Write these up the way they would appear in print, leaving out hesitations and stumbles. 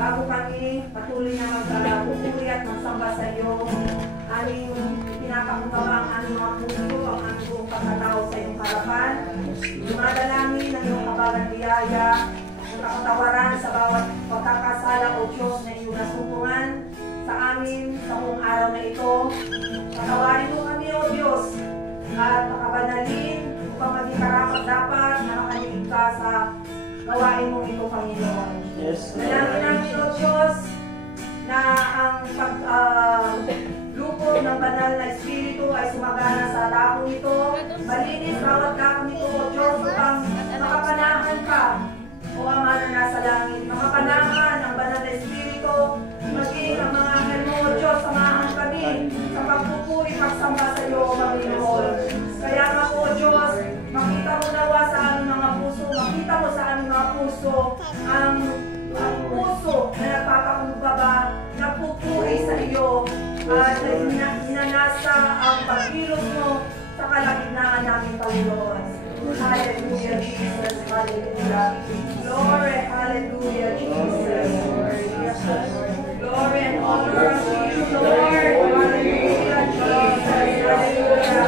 Bago kami patuloy na magpupuri at magsamba sa iyo, aming pinapakutaba ang aming mga puso, ang aming buong pagkatao sa iyong harapan. Dumadalangin ng iyong kabagang biyaya, kakatawaran sa bawat pagkakasala o Diyos na iyong nasumpungan sa amin sa buong araw na ito. Patawarin mo kami o Diyos at pakabanalin upang maging karapat-dapat na makaligid ka sa gawain mong ito, Panginoon. Yes. Dalangin namin o Diyos na ang paglupo ng banal na Espiritu ay sumagana sa lakong ito. Malinis bawat lakong ito o Diyos upang makapanahan ka o Ama na nasa langit. Makapanahan ang banal na Espiritu, maging ang mga anghel mo o Diyos, samahan kami sa pagpupuri, pagsamba sa iyo, Panginoon. Kaya nga po o Diyos, makita mo nawa sa aming mga puso, makita mo sa aming mga puso ang puso na nagpapakumbaba, nagpupuri sa iyo, at ninanasa ang pagkilos mo sa kalagitnaan namin, Panginoon. Hallelujah, Jesus. Hallelujah. Glory, hallelujah, Jesus. Glory and honor to you, Lord. Hallelujah, Jesus. Hallelujah.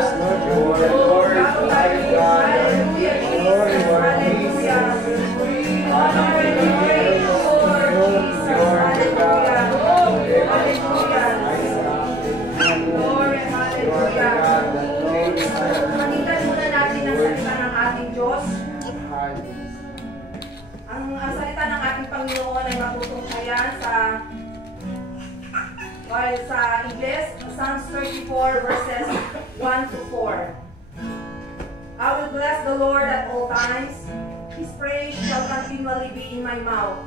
Hallelujah, Jesus. Hallelujah. Honor and praise, Lord Jesus. Hallelujah. Hallelujah. Glory, hallelujah. Pakinggan muna natin ang salita ng ating Diyos. Ang salita ng ating Panginoon ay matutunghayan sa Ingles, Psalms 34 verses 1 to 4. I will bless the Lord at all times. His praise shall continually be in my mouth.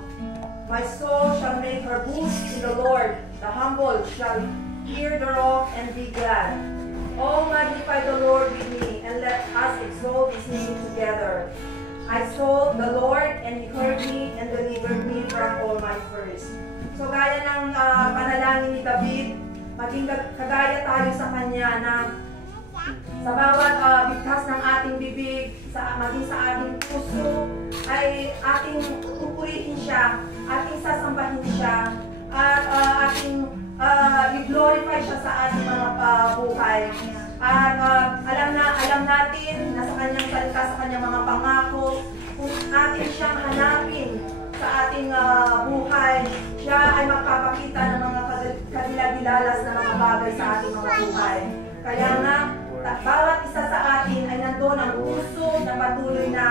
My soul shall make her boast in the Lord. The humble shall hear thereof and be glad. Oh, magnify the Lord with me, and let us exalt his name together. I sought the Lord, and he heard me and delivered me from all my fears. So gaya ng panalangin ni David, maging kagaya tayo sa kanya na sa bawat bigkas ng ating bibig, maging sa ating puso, ay ating pupurihin siya, ating sasambahin siya, at ating i-glorify siya sa ating mga buhay. At alam natin na sa kanyang salita, sa kanyang mga pangako, kung atin siyang hanapin sa ating buhay, siya ay magpapakita ng mga kadilagilalas na mga bagay sa ating mga buhay. Kaya nga, bawat isa sa atin ay nandoon ang puso na patuloy na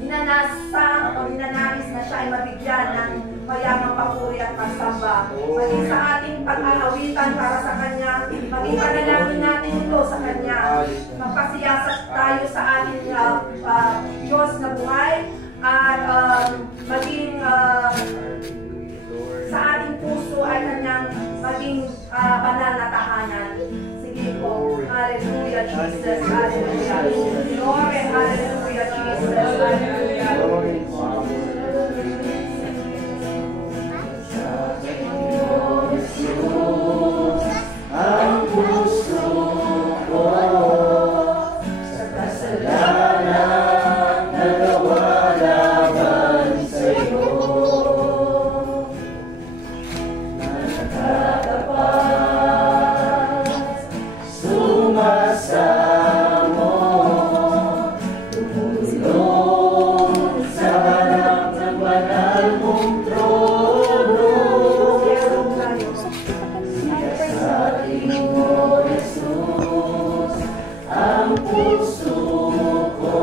ninanasa o ninanais na siya ay mabigyan ng mayamang papuri at pagsamba. Maging sa ating pag-aawitan para sa Kanya, maging panalangin natin ito sa Kanya. Magpasiyasat tayo sa ating Diyos na buhay at maging sa ating puso ay Kanyang maging banal na tahanan. Sige po. Hallelujah, Jesus. Hallelujah. Glory, hallelujah, Jesus. Hallelujah. Ang puso ko sa kasalanan nagawa laban sa'yo, nakatapat sumasamo, tumulong sa harap ng banal mong trono. Ang puso ko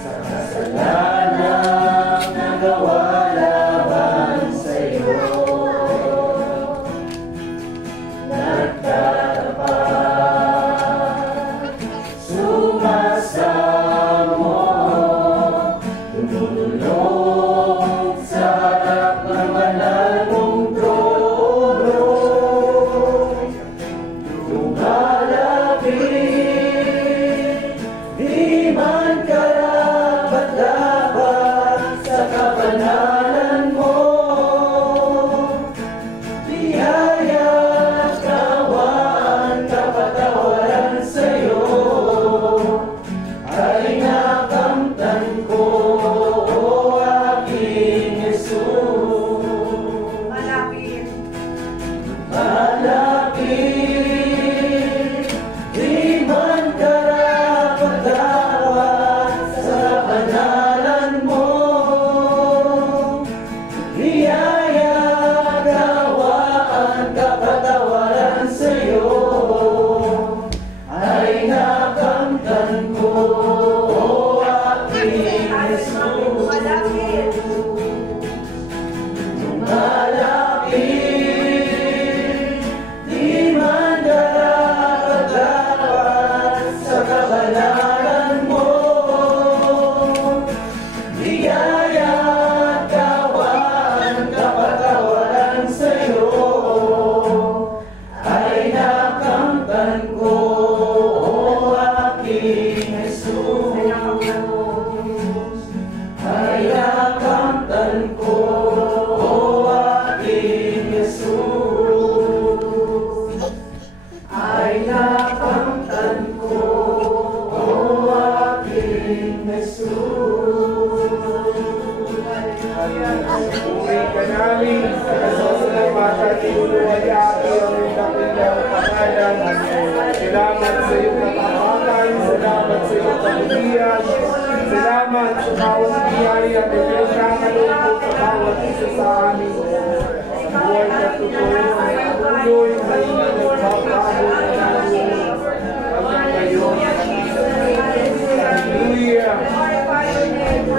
sa kasalanan nagawa laban sa'yo, nagtatapat sumasamo, tumulong sa harap ng banal mong trono. Lumalapit Puri ka namin, kasasalamatan, tinuluan ni Ate ang dakilang pangalan. Salamat sa iyong kapahatan, salamat sa iyong kalubihan, salamat sa bawat biyaya at pinagkakalungkot sa bawat isa sa amin. Sa buwan na totoo, tuloy na hindi nagpapabot na namin. Hanggang ngayon, hallelujah,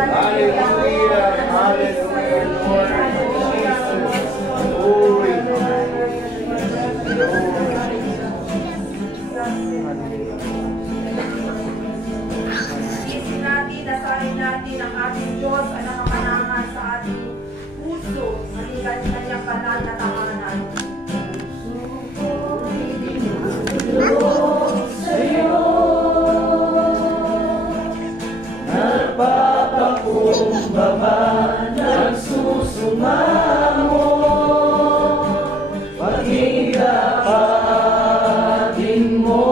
hallelujah, hallelujah, Lord Jesus, glory, Isip natin, dasalin natin ang ating Diyos ang nakapanangan sa ating puso, maging kanyang banal na tahanan. Sa'yo, nagpapakumbaba, nagsusumamo, pag-igapatin mo,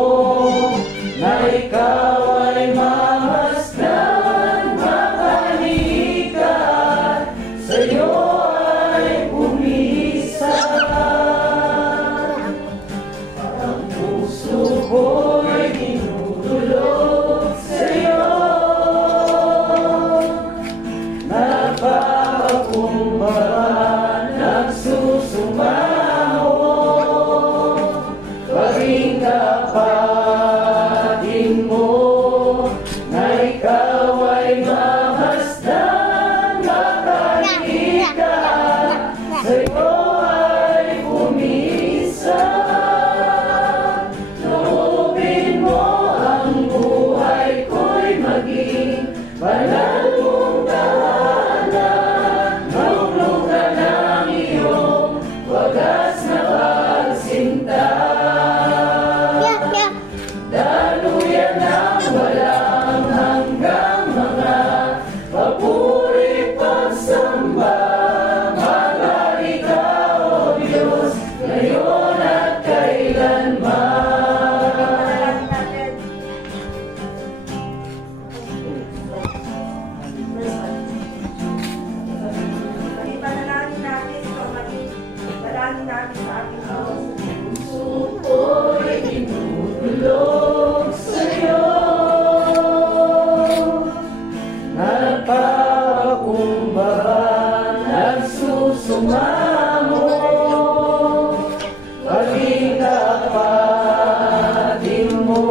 na ikaw ay mamasdan, makalikan, sa'yo ay umisa. Ang puso ko'y tinutulog sa'yo, nagpapakumbaba, nagsusumamo, pag-igapatin mo, na ikaw ay mamasdan, makalikan, sa'yo ay umisa. Loobin mo ang buhay ko'y maging banal mong tahanan. Mahulugan ng iyong wagas na pagsinta. Daluyan ng walang hanggang mga papuri pagsamba. Maghari ka, O Diyos, ngayon at kailanman. Panalangin natin. Maging panalangin natin ito, maging dalangin natin sa ating Diyos. Puso ko'y tinutulog sa'yo, nagpapakumbaba, nagsusumamo, pag-igapatin mo,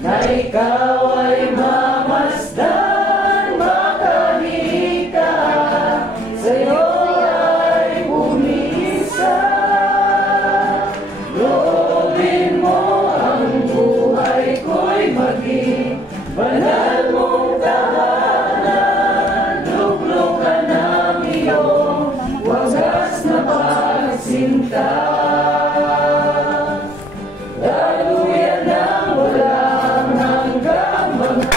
na ikaw ay mamasdan, makalikan, sa'yo ay umisa. Loobin mo ang buhay ko'y maging banal mong tahanan. Luglukan ng iyong wagas na pagsinta. Daluyan ng walang hanggang mga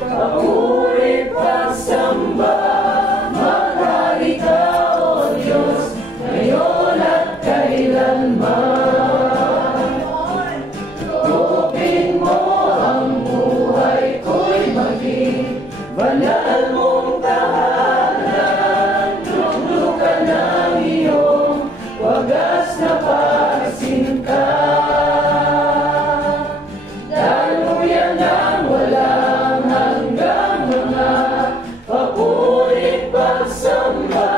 papuri pagsamba. Maghari ka, O Diyos, ngayon at kailanman. Loobin mo ang buhay ko'y maging banal mong tahanan. Luglukan ng iyong wagas na pagsinta. Daluyan ng walang hanggang mga papuri pagsamba.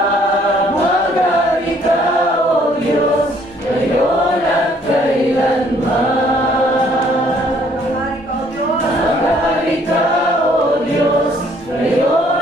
Maghari ka, O Diyos, ngayon at kailanman. Maghari ka, O Diyos. Maghari ka, O Diyos, ngayon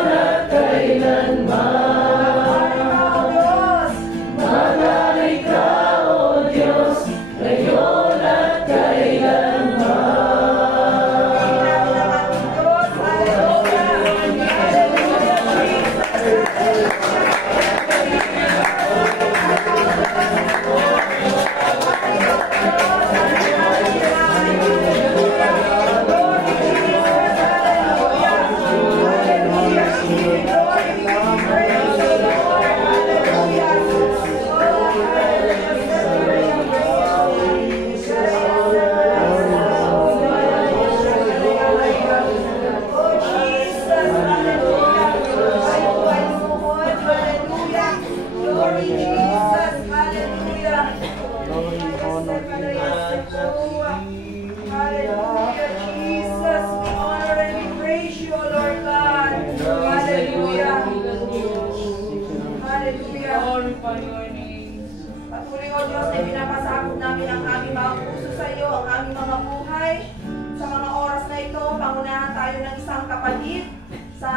tayo ng isang kapatid sa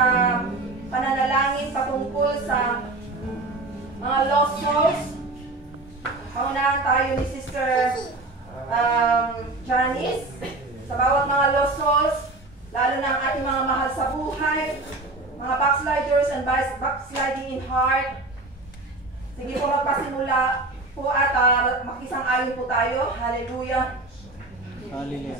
pananalangin patungkol sa mga lost souls. Paunahan tayo ni Sister Janice. Sa bawat mga lost souls, lalo na ang ating mga mahal sa buhay, mga backsliders and backsliding in heart. Sige po, magpasimula po at makisang-ayon po tayo. Hallelujah. Hallelujah.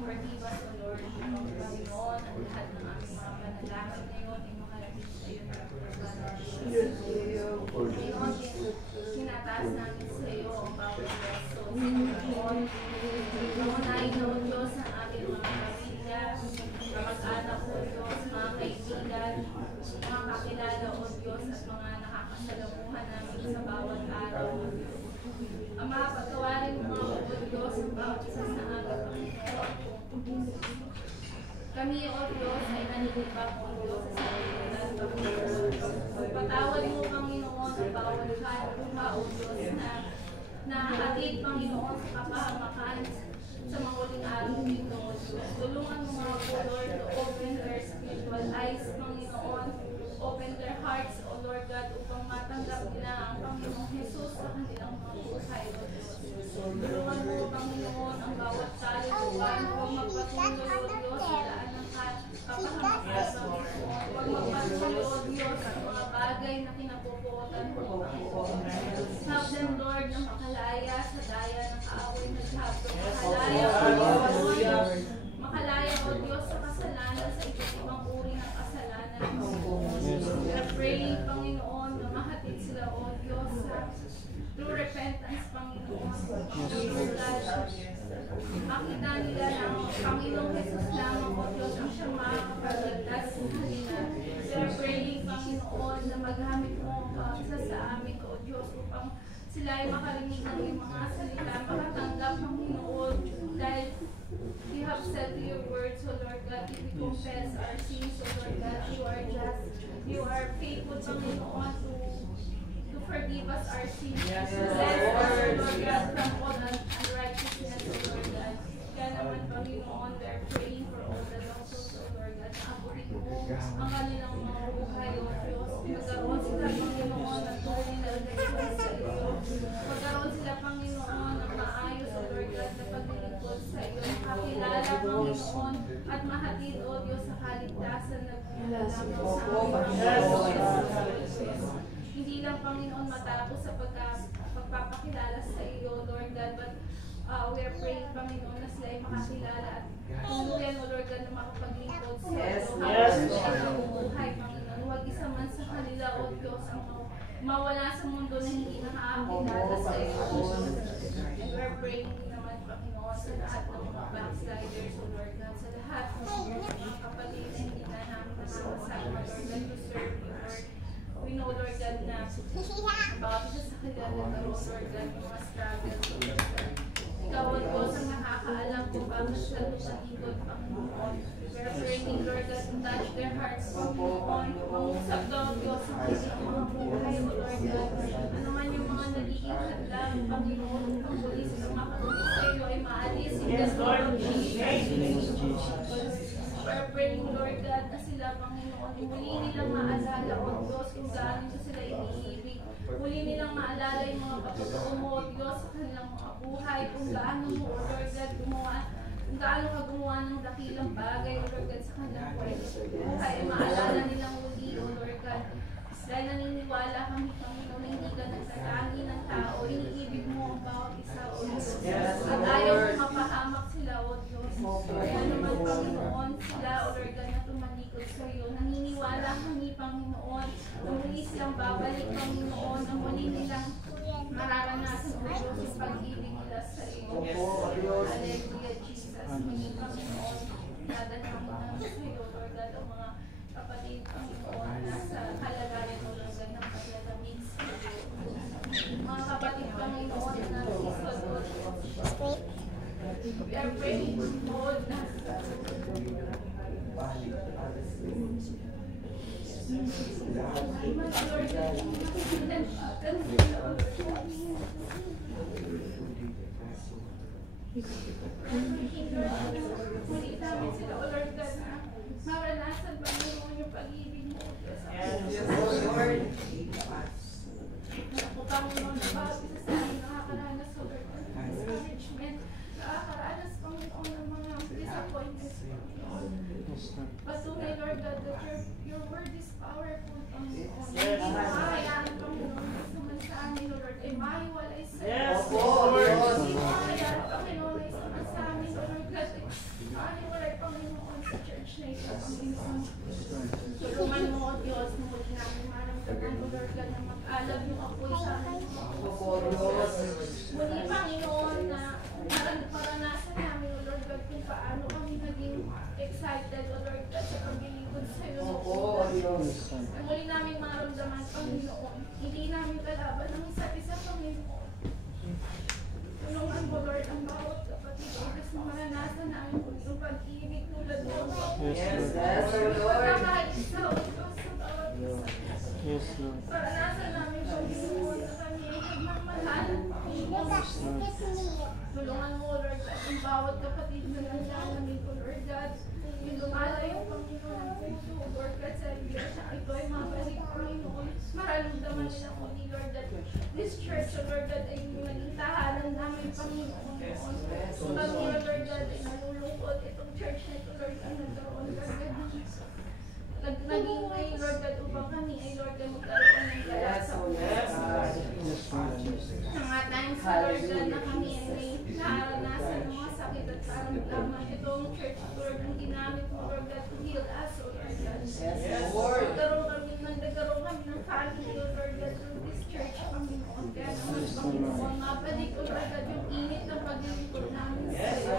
Forgive us, O Lord, Panginoon, ang lahat ng aming mga panalangin ngayon ay makalapit sa iyo na Panginoon, sinataas namin sa iyo ang bawat beso. Panginoon, pangunahin na, O Diyos, ang aming mga pamilya, kamag-anak, O Diyos, mga kaibigan, mga kakilala, O Diyos, at mga nakakasalamuhan namin sa bawat araw, O Diyos. Ama, pagkawarin mo mga O Diyos, ang bawat isa sa aming Panginoon. Kami, O Diyos, ay nanilibak, O Diyos, sa sanlibutan, Panginoon. Patawad mo, Panginoon, ang bawat luha, O Diyos, na nakahatid, Panginoon, sa kapahamakan sa mga uling araw dito, O Diyos. Tulungan mo mga O Lord to open their spiritual eyes, Panginoon. Open their hearts, O Lord God, upang matanggap nila ang Panginoong Jesus sa kanilang mga buhay, O Diyos. Tulungan mo, Panginoon, ang bawat kaluluwan. Huwag magpatuloy, O Diyos, sa daan ng kapahamakan, Panginoon. Huwag magpatuloy, O Diyos, sa mga bagay na kinapupuotan mo, Panginoon. Help them, Lord, na makalaya sa daya ng kaaway na diablo. Makalaya, O Diyos, makalaya, O Diyos, sa kasalanan, sa iba't ibang uri ng kasalanan, Panginoon. We are praying, Panginoon, na mahatid sila, O Diyos, through repentance, Panginoon. Makita nila na ang Panginoong Jesus lamang, O Diyos, ang siyang makakapagligtas sa kanila. We are praying, Panginoon, na maghamit mo ang isa sa amin, O Diyos, upang sila ay makarinig ng iyong mga salita, makatanggap, Panginoon, dahil you have said to your words, O Lord God, if we confess our sins, O Lord God, you are just, you are faithful, Panginoon, to forgive us our sins. Bless us, O Lord God, from all unrighteousness, O Lord God. Kaya naman, Panginoon, we are praying for all the lost souls, O Lord God, na abutin mo ang kanilang mga buhay, O Diyos. Magkaroon sila, Panginoon, ng tunay na relasyon sa iyo. Magkaroon sila, Panginoon, ng maayos, O Lord God, na paglilingkod sa iyo. Makakilala, Panginoon, at mahatid, O Diyos, sa kaligtasan na lamang sa amin. Hindi lang, Panginoon, matapos sa pagpapakilala sa iyo, Lord God, but we are praying, Panginoon, na sila ay makakilala at tuluyan, O Lord God, na makapaglingkod sa iyo. Habang sila nabubuhay, Panginoon, huwag isa man sa kanila, O Diyos, ang mawala sa mundo na hindi nakakakilala sa iyo. And we are praying naman, Panginoon, sa lahat ng mga backsliders, O Lord God, sa lahat ng mga kapatid na hindi na namin nakakasama, Lord God, to serve you, Lord. We know, Lord God, na bawat isa sa kanila nagkaroon, Lord God, mga struggles, Lord God. Ikaw, O Diyos, ang nakakaalam kung bakit sila lumalikod, Panginoon. We are praying, Lord God, to touch their hearts, Panginoon. Mangusap daw, Diyos, ang kanilang mga buhay, O Lord God. Ano man yung mga nagiging hadlang, Panginoon, kung muli sila makatuloy sa iyo ay maalis. Yes, Lord Jesus. We are praying, Lord God, na sila, Panginoon, muli nilang maalala, O Diyos, kung gaano ito sila iniibig. Muli nilang maalala yung mga pagkatao mo, O Diyos, sa kanilang mga buhay, kung gaano mo, O Lord God, kung gaano ka gumawa ng dakilang bagay, O Lord God, sa kanilang buhay. Maalala nilang muli, O Lord God. Dahil naniniwala kami, Panginoon, na hindi ka nagsatangi ng tao, iniibig mo ang bawat isa, O Diyos. At ayaw mo mapahamak sila, O Diyos. Kaya naman, Panginoon, sila, O Lord God, na tumalikod sa iyo. Naniniwala kami, Panginoon, na muli silang babalik, Panginoon, na muli nilang mararanasan, O Diyos, ang pag-ibig nila sa iyo. Hallelujah. muli, Panginoon, dadalhan mo namin sa iyo, Lord God, ang mga kapatid, Panginoon, nasa kalagayan mo lang ng paglalamig sa iyo. Mga kapatid, Panginoon, na nagsisod, we are praying, Lord, na muli namin sila, O Lord God, na maranasan, Panginoon, yung pag-ibig mo, Diyos. Ako, Panginoon, na bawat isa sa amin nakakaranas, O Lord God, ng discouragement, nakakaranas, Panginoon, ng mga disappointments, Panginoon. Patunay, Lord God, that your word is powerful, Panginoon. Hindi makakayaan, Panginoon, naman sa amin, O Lord, ay mahiwalay sa iyo. Hindi makakayaan, Panginoon, ay saman sa amin, O Lord God, ay mahiwalay, Panginoon, sa church na ito, Panginoon. Tulungan mo, O Diyos, muli namin maramdaman, O Lord God, na mag-alab yung apoy sa amin. Muli, Panginoon, na maranasan namin, O Lord God, kung paano kami naging excited, O Lord God, sa paglilingkod sa iyo. Muli namin maramdaman, Panginoon, hindi namin kalaban ng isa't isa, Panginoon. Tulungan mo, Lord, ang bawat kapatid, O Diyos, na maranasan namin kung yung pag-ibig tulad mo. Yes, Lord. Kahit isa, O Diyos, sa bawat isa. Yes, Lord. Maranasan namin, Panginoon, na kami ay nagmamahal. Tulungan mo, Lord God, ang bawat kapatid na nangyanamin ko, Lord God. Yung lumalayo, Panginoon, ang puso, Lord God, sa iglesia. Ito ay mabalik, Panginoon. Mararamdaman nila ko, Lord God. This church, Lord God, ay yung naging tahanan namin, Panginoon. Kung kami, Lord God, ay nalulungkot itong church na ito, Lord God, nagkaroon, Lord God, naging ay, Lord God, upang kami ay, Lord God, magkaroon ng galak sa mga times, Lord God, na kami ay may naranasan ng mga sakit at karamdaman. Itong church, Lord, ang ginamit mo, Lord God, to heal us, O Lord God. Nagkaroon kami ng family, O Lord God, through this church, Panginoon. Kaya naman, Panginoon, mabalik, O Lord God, yung init ng paglilingkod namin sa iyo.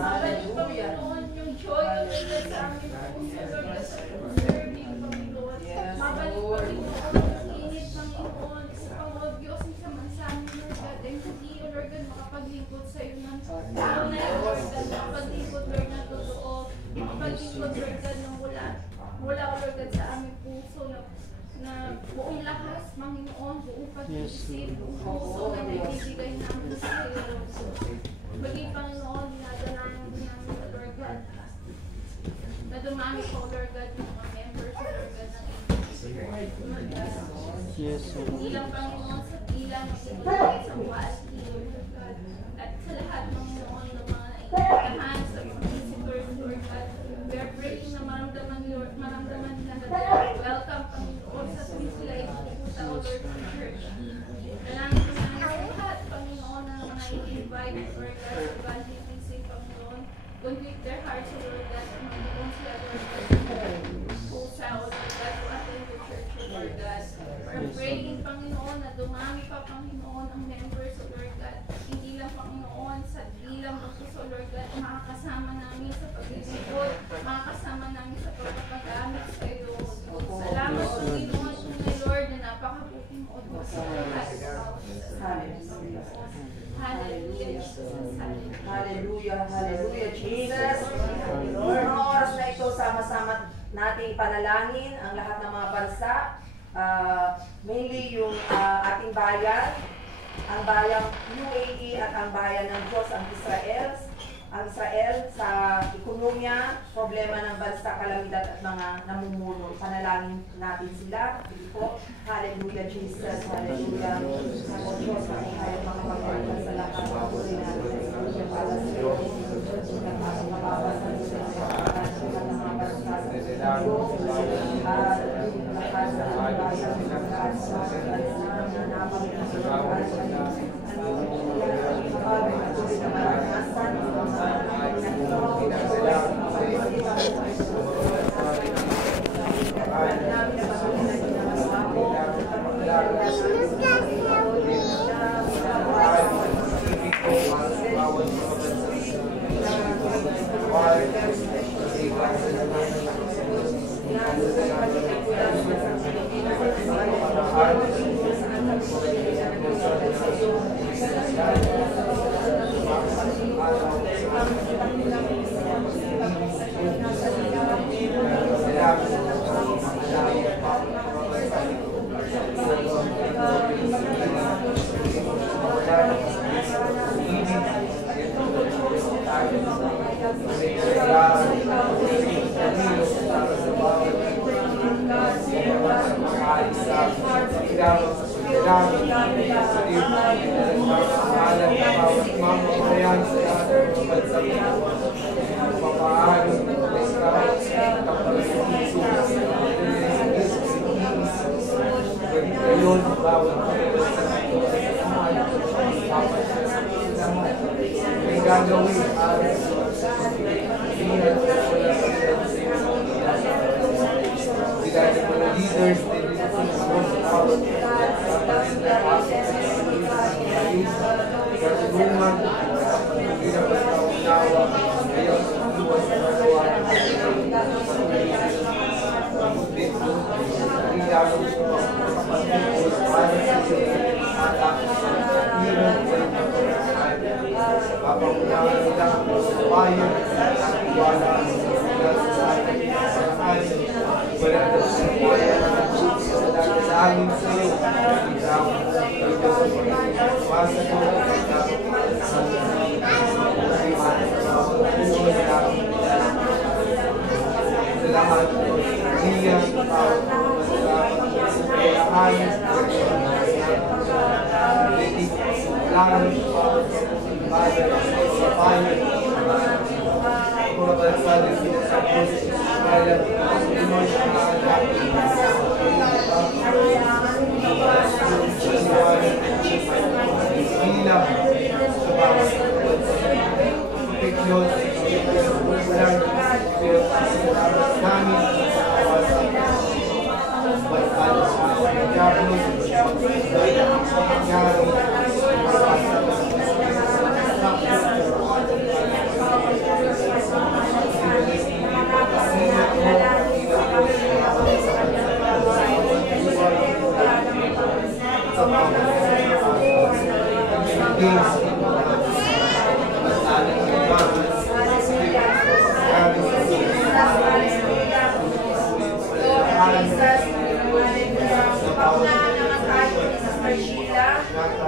Mabalik, Panginoon, yung joy, O Lord God, sa amin, O Lord God, sa serving, Panginoon. Mabalik, Panginoon, yung init, Panginoon, sa Panginoon, Diyos, isaman sa amin, Lord God, ay hindi, O Lord God, makapaglingkod sa iyo ng tunay, Lord God, makapaglingkod, Lord, na totoo, makapaglingkod, Lord God, ng wala, O Lord God, sa aming puso na buong lakas, Panginoon, buong pag-isip, buong puso na naibibigay namin sa iyo. Maging, Panginoon, dinadalayan namin, O Lord God, na dumami po, Lord God, yung mga members, O Lord God, ng Yes, hindi lang, Panginoon, sa bilang, magiging sa quality, Lord God, at sa lahat, Panginoon, ng mga naiinitahan, sa mga visitors, Lord God, we are praying na maramdaman nila na welcome, Panginoon, sa tuwing sila ay pupunta, O Lord, sa church. Dalangin ko namin sa lahat, Panginoon, na mga i-invite, Lord God, sa evangelism, Panginoon, convict their hearts, O Lord God, at magiging sila, Lord God, pusa, O Lord God, to attend the church, O Lord God. We're praying, Panginoon, na dumami pa, Panginoon, ang members, O Lord God. Hindi lang, Panginoon, sa ilang puso, O Lord God, makakasama namin sa paglilingkod, makakasama namin sa pagpapagamit sa iyo. Salamat, Panginoon, tunay, Lord, na napakabuti mo, O Diyos, sa lahat ng bawat isa sa amin, Panginoon. Hallelujah, Jesus. Hallelujah, hallelujah, Jesus. Mga oras na ito, sama-sama nating panalangin ang lahat ng mga bansa. Mainly yung ating bayan, ang bayang UAE at ang bayan ng Diyos, ang Israel. Ang Israel sa ekonomiya, problema ng bansa, kalamidad at mga namumuno. Panalangin natin sila. Sige po. Hallelujah, Jesus. Hallelujah. Ako Diyos, ang kayo makapagpagpag sa lahat. Patuloy natin sa Diyos para sa iyo. Nagpasok na mababasan sa mga bansa sa iyo. Lahat sa ang bayan ng lahat sa bansa na napagpagpag sa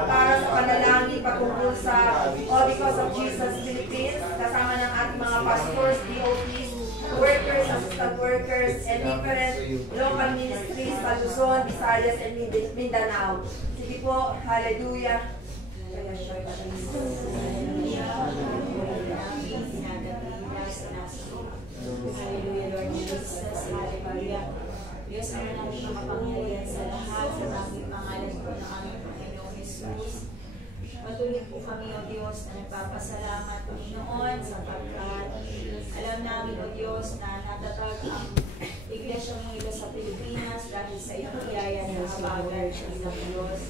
para sa panalangin patungkol sa All Because of Jesus Philippines, kasama ng ating mga pastors, DOPs, workers, assistant workers, and different local ministries sa Luzon, Visayas, and Mindanao. Sige po, hallelujah. Hallelujah, Lord Jesus. Hallelujah. Diyos ang aming makapangyarihan sa lahat, sa aming pangalan po ng aming Panginoong Jesus. Patuloy po kami, O Diyos, na nagpapasalamat, Panginoon, sapagkat alam namin, O Diyos, na natatag ang iglesia mong ito sa Pilipinas dahil sa iyong biyaya na kabagan sa isang Diyos.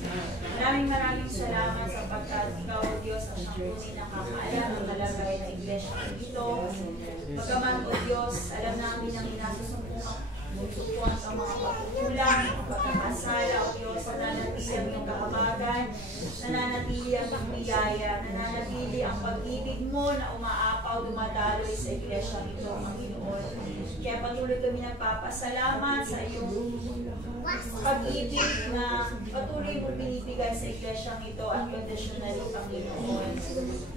Maraming salamat sapagkat ikaw, O Diyos, ang siyang tunay na kakaalam ng talagay na iglesia mong ito. Pagkaman, O Diyos, alam namin ang inasusupuan sa mga pagkukulang, pagkakasala, O Diyos, nananatili ang iyong kahabagan, nananatili ang iyong biyaya, nananatili ang pag-ibig mo na umaapaw, dumadaloy sa iglesia nito, Panginoon. Kaya patuloy kami nagpapasalamat sa iyong pag-ibig na patuloy mo binibigay sa iglesia nito at conditionally, Panginoon.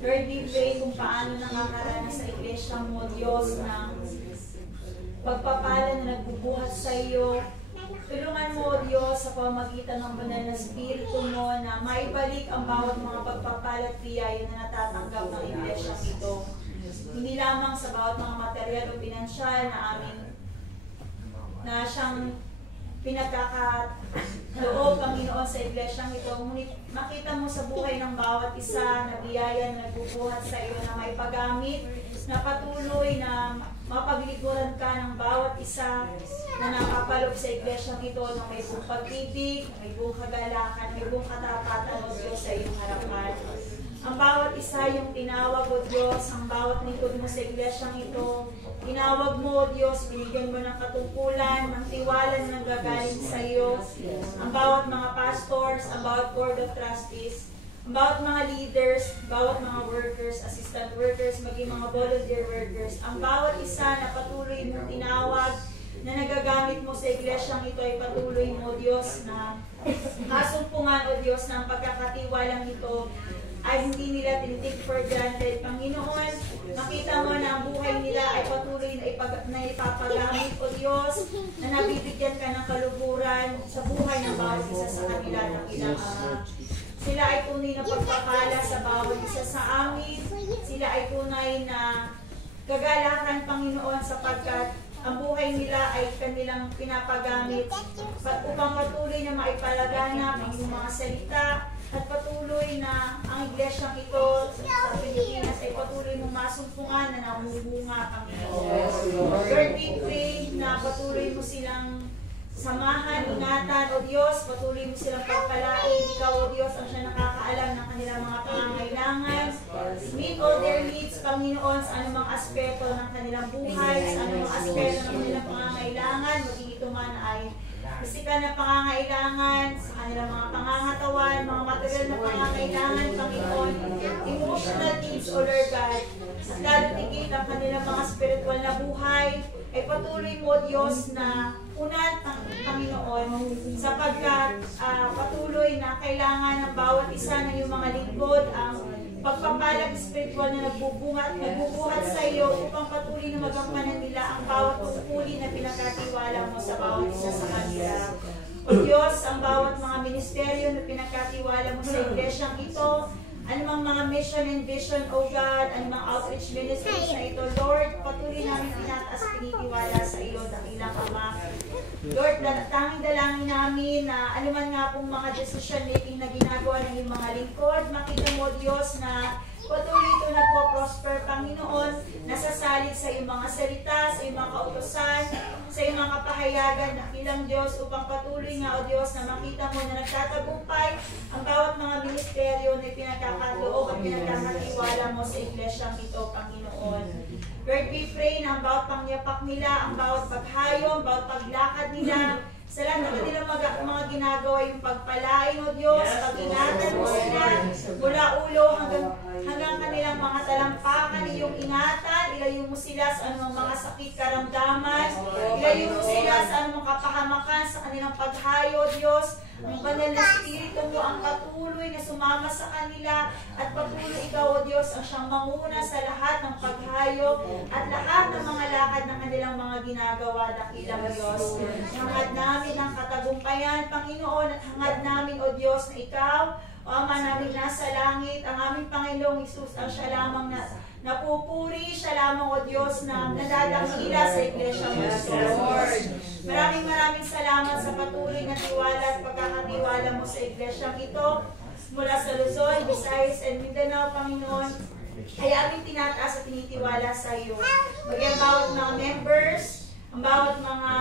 Lord, we pray kung paano nakakaranas sa iglesia mo, Diyos, ng pagpapala na nagbubuhat sa iyo. Tulungan mo, Diyos, sa pamagitan ng banal na Espiritu mo na maibalik ang bawat mga pagpapala at biyaya na natatanggap ng iglesia ito. Hindi lamang sa bawat mga material o pinansyal na siyang pinagkakaloob, Panginoon, sa iglesia ito. Ngunit makita mo sa buhay ng bawat isa na biyaya na nagbubuhat sa iyo na may paggamit, na patuloy na mapagliguran ka ng bawat isa na nakapaloob sa iglesia ito na may buong pag-ibig, may buong kagalakan, may buong katapatan, O Diyos, sa iyong harapan. Ang bawat isa yung tinawag, O Diyos, ang bawat lingkod mo sa iglesyang ito, tinawag mo, O Diyos, binigyan mo ng katungkulan, ng tiwala na nanggagaling sa iyo. Ang bawat mga pastors, ang bawat board of trustees, ang bawat mga leaders, bawat mga workers, assistant workers, maging mga volunteer workers, ang bawat isa na patuloy mong tinawag, na nagagamit mo sa iglesyang ito ay patuloy mo, Diyos, na kasumpungan, O Diyos, na ang pagkakatiwalang ito ay hindi nila tinitik for granted. Panginoon, makita mo na ang buhay nila ay patuloy na ipapagamit, O Diyos, na nabibigyan ka ng kaluguran sa buhay ng bawat isa sa kanila ng ilang ama. Sila ay tunay na pagpapala sa bawat isa sa amin. Sila ay tunay na kagalakan, Panginoon, sapagkat ang buhay nila ay kanilang pinapagamit upang patuloy na maipalaganap ang iyong mga salita at patuloy na ang iglesyang ito sa Pilipinas ay patuloy mong masumpungan na namumunga, Panginoon. Lord, we pray na patuloy mo silang samahan, ingatan, O Diyos, patuloy mo silang pagpalain. Ikaw, O Diyos, ang siya nakakaalam ng kanilang mga pangangailangan. Meet all their needs, Panginoon, sa anumang aspeto ng kanilang buhay, sa anumang aspeto ng kanilang pangangailangan, maging ito man ay pisikal na pangangailangan, sa kanilang mga pangangatawan, mga material na pangangailangan, Panginoon, emotional needs, O Lord God, at lalo tigit ang kanilang mga spiritual na buhay, ay patuloy mo, Diyos, na unan, Panginoon, sapagkat patuloy na kailangan ng bawat isa ng iyong mga lingkod ang pagpapalag spiritual na nagbubuhat sa iyo upang patuloy na magampanan nila ang bawat tungkulin na pinagkatiwala mo sa bawat isa sa kanila. O Diyos, ang bawat mga ministeryo na pinagkatiwala mo sa iglesyang ito, anumang mga mission and vision, O God, anumang outreach ministries na ito, Lord, patuloy namin tinataas pinitiwala sa iyo, dakilang Ama. Lord, tanging dalangin namin na anuman nga pong mga decision making na ginagawa ng iyong mga lingkod, makita mo, Diyos, na patuloy ito nagpo-prosper, Panginoon, nasasalig sa iyong mga salita, sa iyong mga kautosan, sa iyong mga kapahayagan, dakilang Diyos, upang patuloy nga, O Diyos, na makita mo na nagtatagumpay ang bawat mga ministeryo na pinagkakaloob at pinagkakatiwala mo sa iglesyang ito, Panginoon. Lord, we pray na ang bawat pangyapak nila, ang bawat paghayo, ang bawat paglakad nila, sa lahat ng kanilang mga ginagawa, yung pagpalain, O Diyos, pag-ingatan mo sila, mula ulo hanggang kanilang mga talampakan, iyong ingatan, ilayo mo sila sa anumang mga sakit, karamdaman, ilayo mo sila sa anumang kapahamakan sa kanilang paghayo, Diyos. Ang banal na Espiritu mo ang patuloy na sumama sa kanila at patuloy ikaw, O Diyos, ang siyang manguna sa lahat ng paghayo at lahat ng mga lakad ng kanilang mga ginagawa, dakilang Diyos. Hangad namin ang katagumpayan, Panginoon, at hangad namin, O Diyos, na ikaw, O Ama namin nasa langit, ang aming Panginoong Isus ang siya lamang na napupuri, siya lamang, O Diyos, na nadadakila sa iglesia mo, Lord. Maraming salamat sa patuloy na tiwala at pagkakatiwala mo sa iglesyang ito mula sa Luzon, Visayas, and Mindanao, Panginoon, ay aming tinataas at tinitiwala sa iyo. Maging bawat mga members, ang bawat mga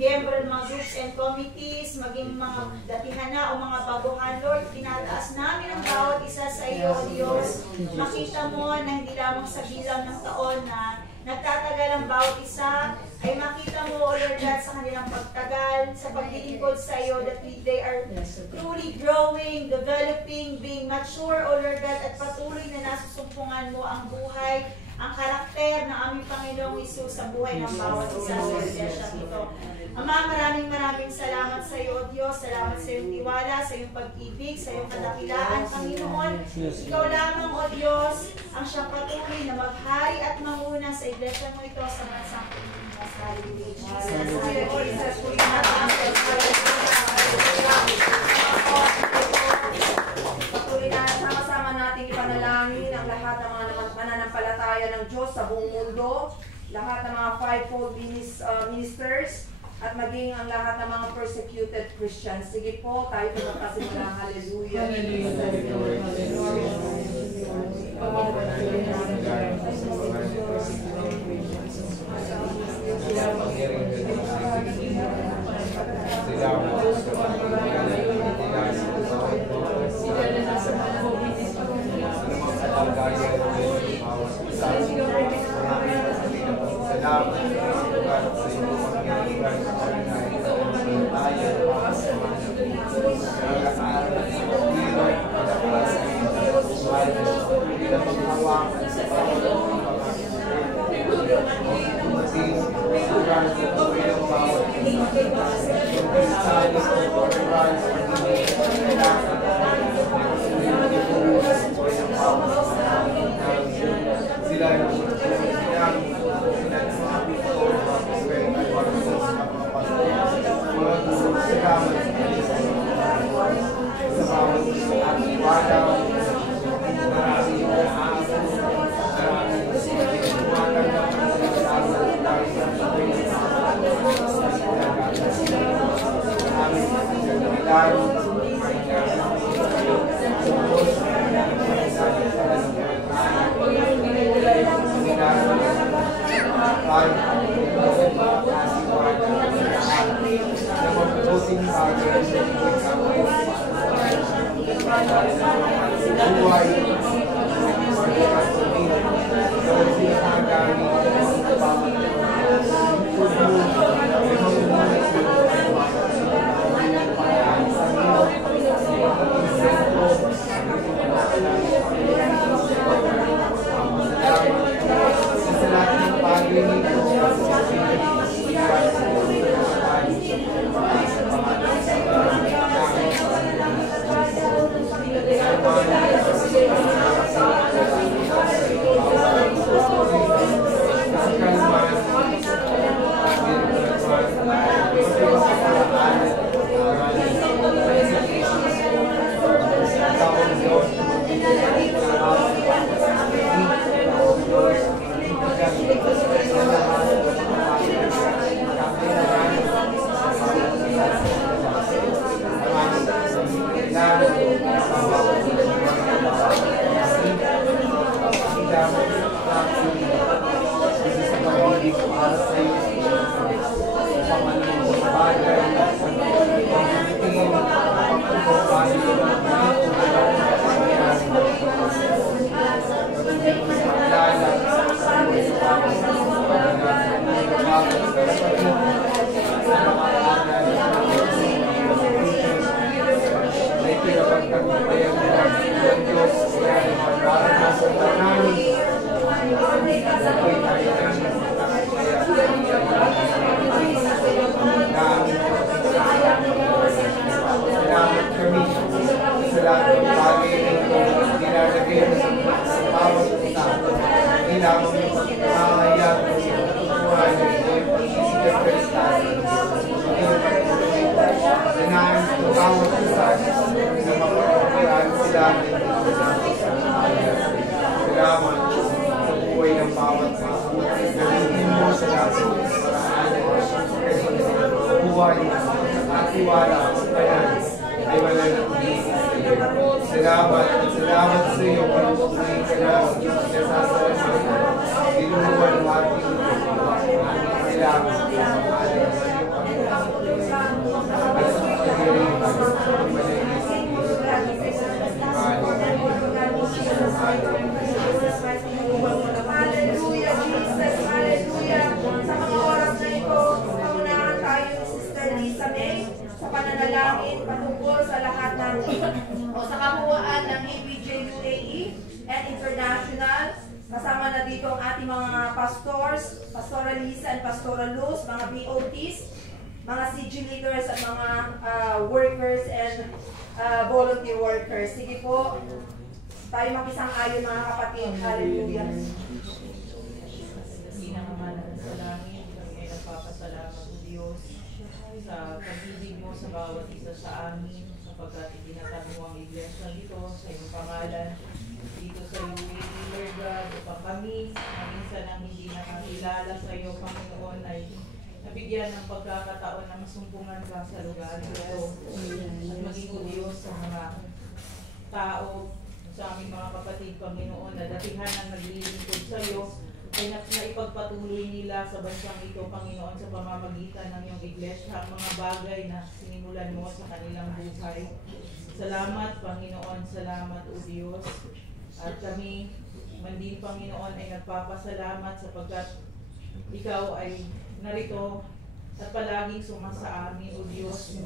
miyembro ng mga groups and committees, maging mga datihan na o mga baguhan, Lord, tinataas namin ang bawat isa sa iyo, O Diyos. Makita mo na hindi lamang sa bilang ng taon na nagtatagal ang bawat isa, ay makita mo, O Lord God, sa kanilang pagtagal, sa paglilingkod sa iyo, that they are truly growing, developing, being mature, O Lord God, at patuloy na nasusumpungan mo ang buhay, ang karakter ng aming Panginoong Isus sa buhay ng bawat isa sa iglesia ito. Ama, maraming salamat sa iyo, O Diyos. Salamat sa iyong tiwala, sa iyong pag-ibig, sa iyong kadakilaan, Panginoon. Ikaw lamang, O Diyos, ang siyang patuloy na maghari at manguna sa iglesia mo ito sa bansang Pilipinas. Hallelujah, Jesus. Patuloy na sama-sama natin ipanalangin ang lahat ng mga mananampalataya ng Diyos sa buong mundo, lahat ng mga fivefold ministers, at maging ang lahat ng mga persecuted Christians. Sige po, tayo magkasimula. Hallelujah. Salamat. kalagayan ng bawat isa. Salamat sa iyo, God, sa iyong pagkakailan sa kalagayan ng tayo, mga pag-aaral sa pag-ibig, hindi na maghawakan sa bawat dumating, sugan sa tuwi ng bawat isa. Yung Kristiyano sa pag-aaral sa pag-ibig, sila yung salamat sa iyo, pinupuri ka namin, pinasasalamat, dinuluan ng ating salamat sa iyo, at sa pagkirihan, Hallelujah, Jesus, hallelujah. Sa mga oras na ito, pangunahan tayo ni Sister Lisa May sa pananalangin patungkol sa lahat ng o sa kabuuan ng APJ UAE and International. Kasama na dito ang ating mga pastors, Pastora Lisa and Pastora Luz, mga BOTs, mga CG leaders at mga workers and volunteer workers. Sige po, tayo makisang-ayon mga kapatid. Hallelujah. Pinakamalan sa langit, kami ay nagpapasalamat o Diyos sa pag-ibig mo sa bawat isa sa amin, sapagkat itinatag mo ang iglesia dito sa iyong pangalan, dito sa UAE, Lord God, upang kami na minsan ang hindi nakakilala sa iyo, Panginoon, ay nabigyan ng pagkakataon na masumpungan ka sa lugar ito. At maging o Diyos sa mga tao, sa aming mga kapatid, Panginoon, na datihan ang naglilingkod sa iyo, ay naipagpatuloy nila sa bansang ito, Panginoon, sa pamamagitan ng iyong iglesia, ang mga bagay na sinimulan mo sa kanilang buhay. Salamat, Panginoon, salamat, O Diyos. At kami man din, Panginoon, ay nagpapasalamat sapagkat Ikaw ay narito at palaging sumasa amin, O Diyos,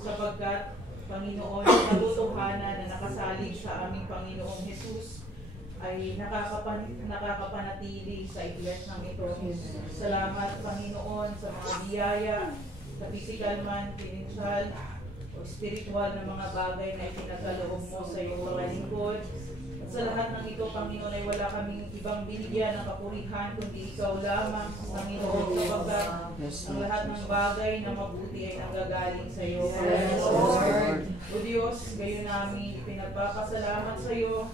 sapagkat, Panginoon, katotohanan na nakasalig sa aming Panginoong Jesus ay nakakapanatili sa iglesia ng ito. Salamat, Panginoon, sa mga biyaya, sa physical man, financial, o spiritual na mga bagay na ipinagkaloob mo sa iyong mga lingkod. At sa lahat ng ito, Panginoon, ay wala kaming ibang binigyan ng kapurihan kundi Ikaw lamang, Panginoon, sapagkat ang lahat ng bagay na mabuti ay nanggagaling sa iyo. O Diyos, gayon namin pinagpapasalamat sa iyo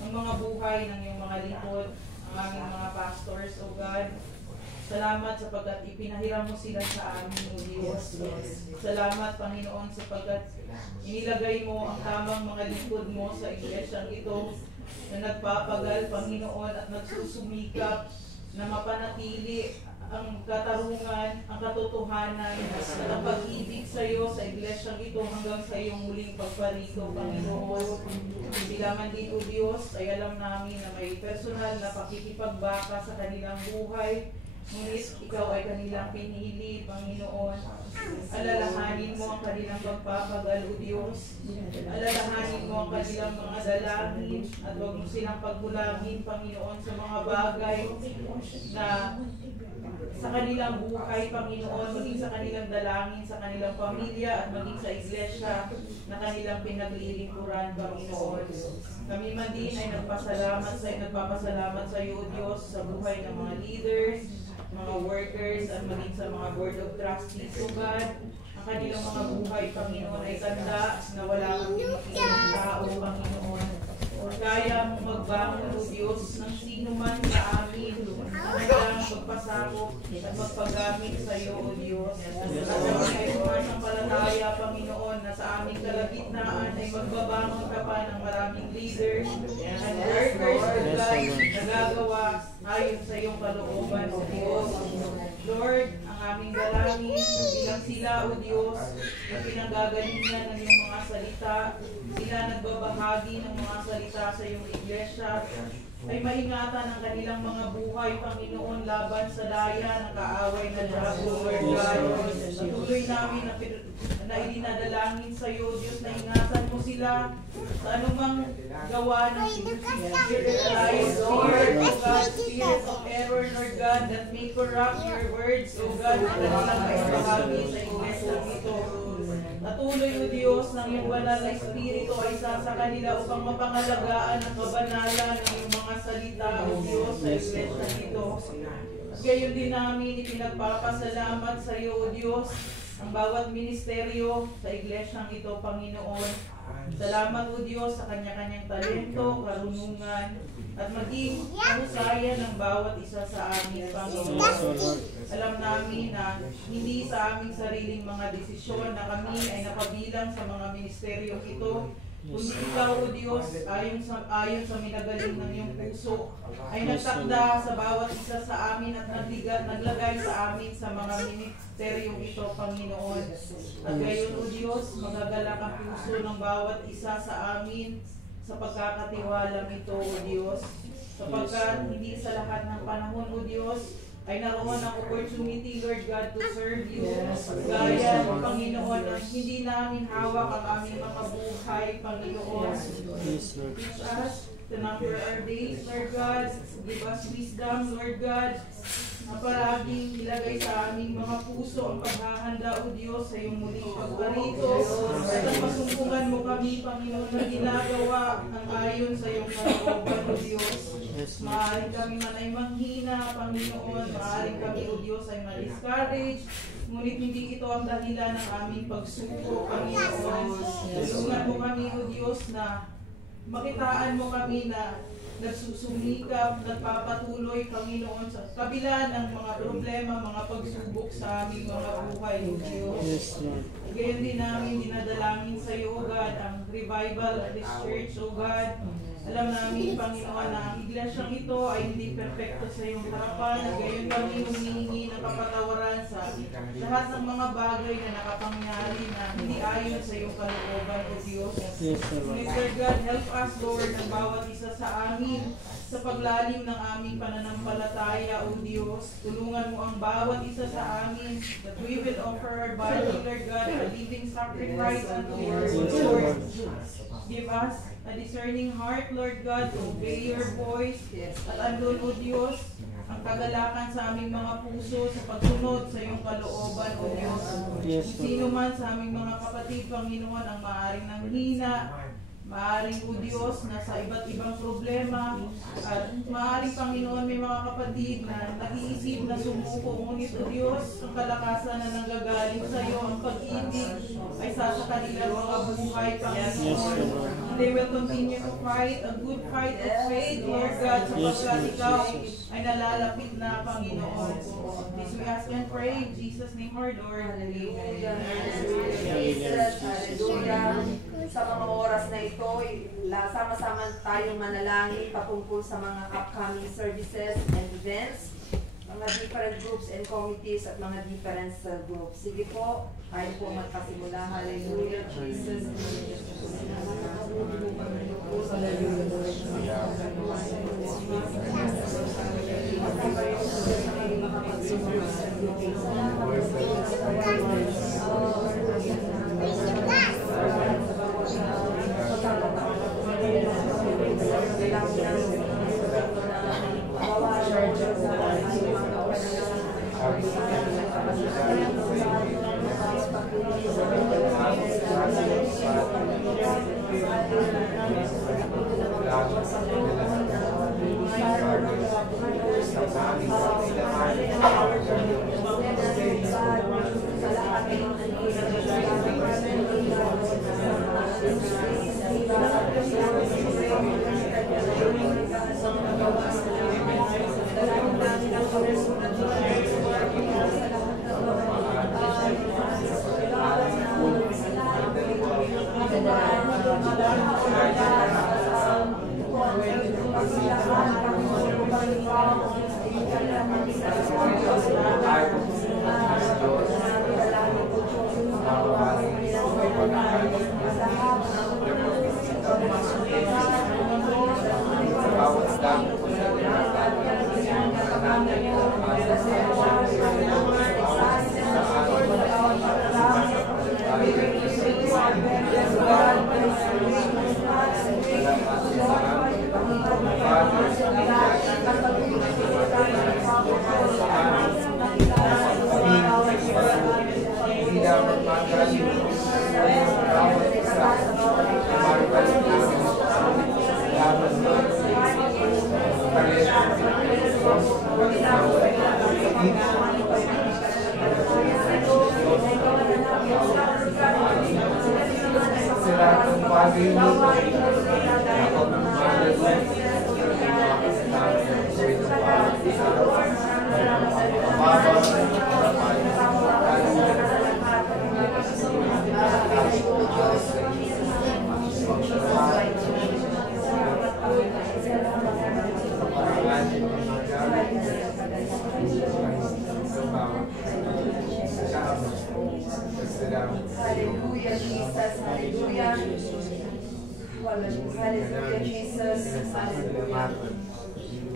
ang mga buhay ng iyong mga lingkod, ang aming mga pastors, O God. Salamat sapagkat ipinahiram mo sila sa amin, O Diyos. Salamat, Panginoon, sapagkat inilagay mo ang tamang mga lingkod mo sa iglesyang ito na nagpapagal, Panginoon, at nagsusumikap na mapanatili ang katarungan, ang katotohanan, at ang pag-ibig sa iyo sa iglesyang ito hanggang sa iyong muling pagparito, Panginoon. Sila man din, O Diyos, ay alam namin na may personal na pakikipagbaka sa kanilang buhay. Ngunit Ikaw ay kanilang pinili, Panginoon. Alalahanin mo ang kanilang pagpapagal, O Diyos. Alalahanin mo ang kanilang mga dalangin at huwag mo silang pagbulangin, Panginoon, sa mga bagay na sa kanilang buhay, Panginoon, maging sa kanilang dalangin, sa kanilang pamilya, at maging sa iglesia na kanilang pinaglilingkuran, Panginoon. Kami man din ay nagpapasalamat sa iyo, Diyos, sa buhay ng mga leaders, mga workers, at maging sa mga board of trustees, O God. Ang kanilang mga buhay, Panginoon, ay tanda na wala kang pinipiling tao, Panginoon. Kaya mong magbangon, O Diyos, ng sino man sa amin na kailangang magpasakop at magpagamit sa iyo, O Diyos. At kami ay sumasampalataya, Panginoon, na sa aming kalagitnaan ay magbabangon ka pa ng maraming leaders and workers, O God, na gagawa ayon sa iyong kalooban, O Diyos. Lord, ang aming dalangin, bilang sila, O Diyos, na pinanggagalingan ng iyong mga salita, sila nagbabahagi ng mga salita sa iyong iglesia, ay maingatan ang kanilang mga buhay, Panginoon, laban sa daya ng kaaway na diabo, Lord God. Patuloy namin na ilinadalangin sa iyo, Diyos, na ingatan mo sila sa anumang gawa ng spiritualized spirit, O God, spirit of error, Lord God, that may corrupt your words, O God, na kanilang maibahagi sa iglesia ito. Patuloy, O Diyos, ng iyong banal na Espiritu ay isa sa kanila upang mapangalagaan ang kabanalan ng iyong mga salita, O Diyos, sa iglesia nito. At gayon din namin ipinagpapasalamat sa iyo, O Diyos, ang bawat ministeryo sa iglesyang ito, Panginoon. Salamat, O Diyos, sa kanya-kanyang talento, karunungan, at maging kahusayan ng bawat isa sa amin, Panginoon. Alam namin na hindi sa aming sariling mga desisyon na kami ay napabilang sa mga ministeryo ito, kundi Ikaw, O Diyos, ayon sa minagaling ng iyong puso, ay nagtakda sa bawat isa sa amin at naglagay sa amin sa mga ministeryo ito, Panginoon. At gayon, O Diyos, magagalak ang puso ng bawat isa sa amin sa pagkakatiwala nito, O Diyos, sapagkat hindi sa lahat ng panahon, O Diyos, ay naroon ang opportunity, Lord God, to serve you. Gaya, Panginoon, na hindi namin hawak ang aming mga buhay, Panginoon. Teach us to number our days, Lord God. Give us wisdom, Lord God, na palaging ilagay sa aming mga puso ang paghahanda, O Diyos, sa iyong muling pagparito. At ang pasumpungan mo kami, Panginoon, na ginagawa ang ayon sa iyong kalooban, O Diyos. Maaaring kami man ay manghina, Panginoon. Maaaring kami, O Diyos, ay ma-discourage. Ngunit hindi ito ang dahilan ng aming pagsuko, Panginoon. Tulungan mo kami, O Diyos, na makitaan mo kami na nagsusumikap, nagpapatuloy, Panginoon, sa kabila ng mga problema, mga pagsubok sa aming mga buhay, O Diyos. Gayon din namin dinadalangin sa iyo, O God, ang revival of this church, O God. Alam namin, Panginoon, na ang iglesyang ito ay hindi perfecto sa iyong harapan, at gayon kami humihingi ng kapatawaran sa lahat ng mga bagay na nakapangyari na hindi ayon sa iyong kalooban, O Diyos. Yes, Lord. Ngunit, Lord God, help us, Lord, ang bawat isa sa amin sa paglalim ng aming pananampalataya, O Diyos. Tulungan mo ang bawat isa sa amin that we will offer our body, Lord God, a living sacrifice unto your Lord. Give us a discerning heart, Lord God, to obey your voice. At andun, O Diyos, ang kagalakan sa aming mga puso sa pagsunod sa iyong kalooban, O Diyos. Yes, Kung sino man sa aming mga kapatid, Panginoon, ang maaaring nanghina, maaaring, O Diyos, nasa iba't ibang problema, at maaaring, Panginoon, may mga kapatid na nag-iisip na sumuko, ngunit, O Diyos, ang kalakasan na nanggagaling sa iyo, ang pag-ibig ay sa kanilang mga buhay, Panginoon. They will continue to fight a good fight of faith, Lord God, sapagkat ikaw ay nalalapit na, Panginoon. This we ask and pray in Jesus' name, our Lord. Amen. Jesus, hallelujah. Sa mga oras na ito, sama-sama tayong manalangin patungkol sa mga upcoming services and events, mga different groups and committees at mga different cell groups. Sige po, tayo po magpasimula. Hallelujah, Jesus. Hallelujah, Jesus. Hallelujah. Hallelujah, Jesus. Hallelujah.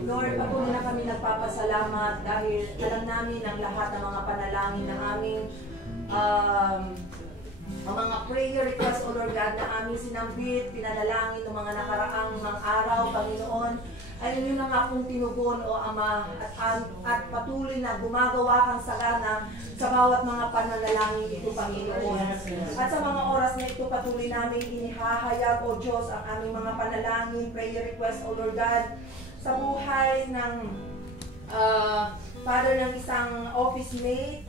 Lord, patuloy na kami nagpapasalamat dahil alam namin ang lahat ng mga panalangin na aming ang mga prayer requests, O Lord God, na aming sinambit, pinanalangin ng mga nakaraang mga araw, Panginoon, ay inyo na nga kong tinugon, O Ama, at patuloy na gumagawa kang sagana sa bawat mga pananalangin ito, Panginoon. At sa mga oras na ito, patuloy namin inihahayag, O Diyos, ang aming mga panalangin, prayer requests, O Lord God, sa buhay ng father ng isang office mate,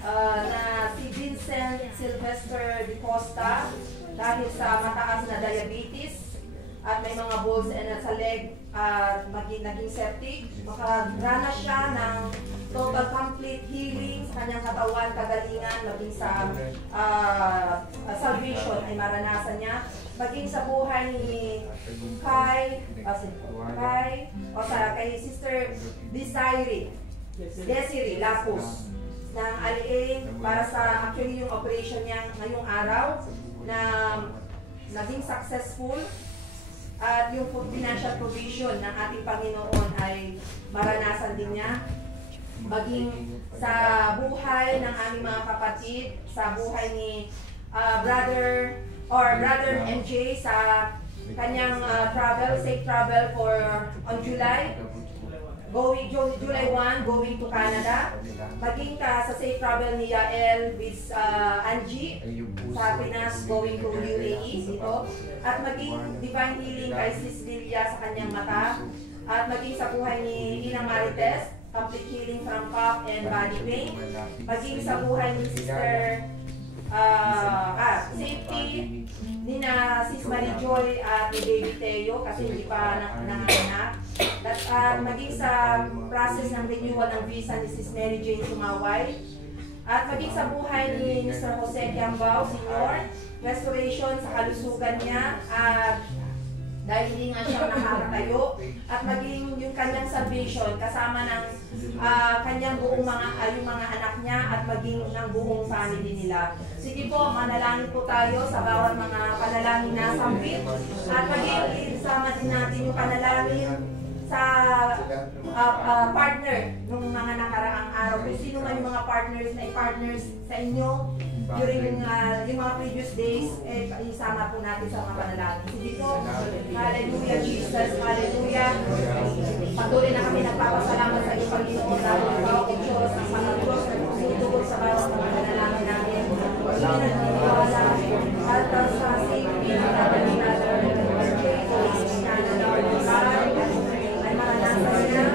na si Vincent Sylvester de Costa dahil sa mataas na diabetes. at may mga balls sa leg, naging septic. Makarana siya ng total complete healing sa kanyang katawan, kagalingan, maging sa salvation ay maranasan niya. Maging sa buhay ni kay Sister Desiree Lapus ng Aliing para sa actually yung operation niya ngayong araw na naging successful at yung financial provision ng ating Panginoon ay maranasan din niya. Maging sa buhay ng aming mga kapatid, sa buhay ni Brother MJ sa kanyang safe travel on July 1, going to Canada. Maging sa safe travel ni Yael with Angie sa Pinas, going to UAE dito. At maging divine healing kay Sis Lilia sa kanyang mata. At maging sa buhay ni Inang Marites, complete healing from cough and body pain. Maging sa buhay ni Sister safety ni na Sis Marie Joy at ni Baby Teo kasi hindi pa nanganak. At maging sa process ng renewal ng visa ni Sis Mary Jane Sumaway. At maging sa buhay ni Mr. Jose Kiambao Sr., restoration sa kalusugan niya at dahil hindi nga siya nakakatayo, at maging yung kanyang salvation kasama ng kanyang buong yung mga anak niya at maging ng buong family nila. Sige po, manalangin po tayo sa bawat mga panalangin na sambit at maging isama din natin yung panalangin sa partner ng mga nakaraang araw. Kung sino man yung mga partners sa inyo during yung mga previous days, isama po natin sa mga panalangin. Sige po, hallelujah Jesus, hallelujah. Patuloy na kami nagpapasalamat sa iyong Panginoon dahil ang bawat Diyos, ang mga Diyos na tutulog sa bawat mga panalangin namin. Hindi na niniwala at sa safety na natin natin ay mga nasa niya.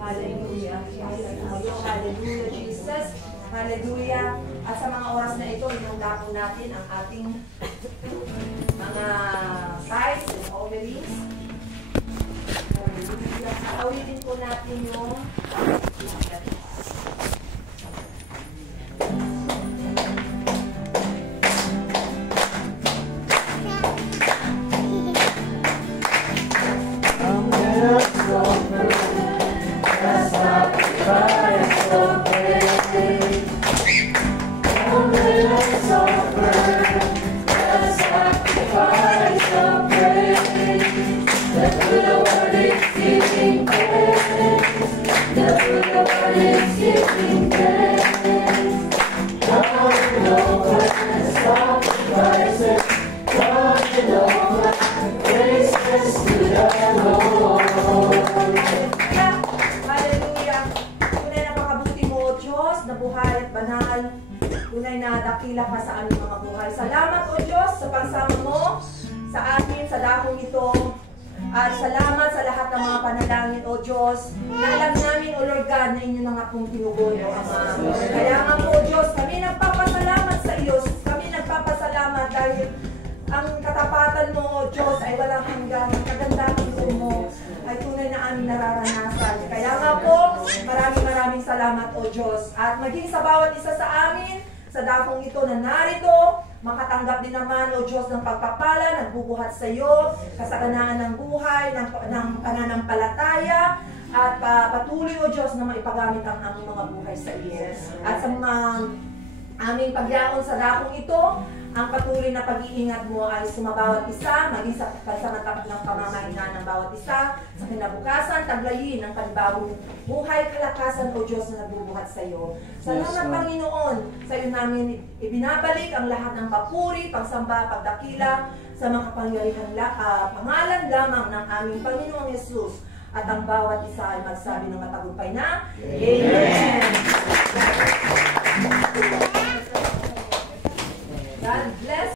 Hallelujah. Hallelujah, Jesus. Hallelujah. At sa mga oras na ito, inunda po natin ang ating mga tithes and offerings. Hallelujah. Awitin po natin yung I'm mahal. Tunay na dakila ka sa aming mga buhay. Salamat, O Diyos, sa pagsama mo sa amin, sa dakong ito. At salamat sa lahat ng mga panalangin, O Diyos. Alam namin, O Lord God, na inyo na nga pong tinugon, O Ama. Kaya nga po, O Diyos, kami nagpapasalamat sa iyo. Kami nagpapasalamat dahil ang katapatan mo, O Diyos, ay walang hanggan. Ang kagandahan mo ay tunay na aming nararanasan. Kaya nga po, maraming salamat, O Diyos. At maging sa bawat isa sa amin, sa dakong ito na narito, makatanggap din naman, O Diyos, ng pagpapala, nagbubuhat sa iyo, kasaganaan ng buhay, ng pananampalataya, at patuloy, O Diyos, na maipagamit ang aming mga buhay sa iyo. At sa mga aming pagyaon sa dakong ito, ang patuloy na pag-iingat mo ay sumabawat isa, maging sa pansamantapat ng pamamahinaan ng bawat isa, sa kinabukasan, taglayin ng panibagong buhay, kalakasan, O Diyos, na nagbubuhat sa iyo. Salamat, Panginoon, sa iyo namin ibinabalik ang lahat ng papuri, pagsamba, pagdakila, sa mga kapangyarihan pangalan lamang ng aming Panginoong Yesus. At ang bawat isa ay magsabi ng matagumpay na, Amen.